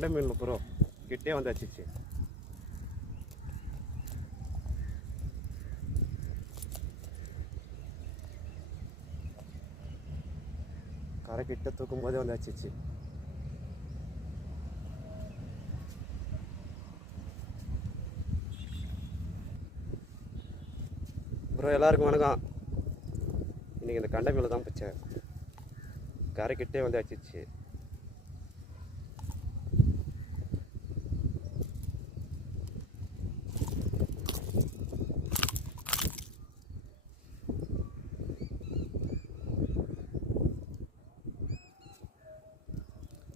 கண்டை மீன் ப்ரோ கிட்டே வந்தாச்சு. கரை கிட்ட தூக்கும் போதே வந்தாச்சு. ப்ரோ எல்லாருக்கும் வணக்கம். இன்றைக்கி இந்த கண்டை மீன் தான் பிடிச்சேன். கரை கிட்டே வந்தாச்சு.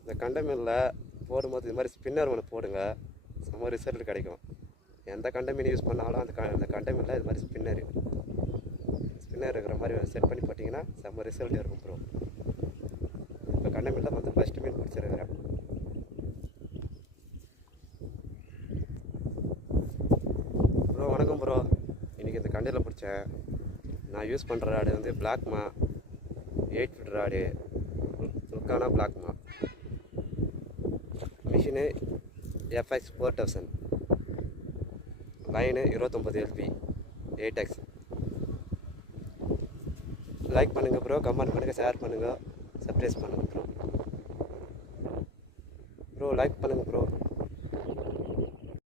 இந்த கண்டை மீனில் போடும்போது இது மாதிரி ஸ்பின்னர் ஒன்று போடுங்க, செம்ம ரிசல்ட் கிடைக்கும். எந்த கண்டை மீன் யூஸ் பண்ணாலும் அந்த கண்டை மீனில் இது மாதிரி ஸ்பின்னர் இருக்கிற மாதிரி செட் பண்ணி போட்டிங்கன்னா செம்ம ரிசல்ட் இருக்கும் ப்ரோ. இப்போ கண்டை மீனில் வந்து ஃபஸ்ட்டு மீன் பிடிச்சிருக்கிறேன். ப்ரோ வணக்கம் ப்ரோ. இன்றைக்கி இந்த கண்டையில் பிடிச்சேன். நான் யூஸ் பண்ணுற ராடு வந்து பிளாக்மா 8 ஃபீட் ராடு, துல்கானா பிளாக்மா. Machine FX 4000, line 29 LP 8X. Like பண்ணுங்கள் ப்ரோ, கமெண்ட் பண்ணுங்கள், ஷேர் பண்ணுங்கள், சப்ஸ்கிரைப் பண்ணுங்கள் ப்ரோ. லைக் பண்ணுங்கள் ப்ரோ.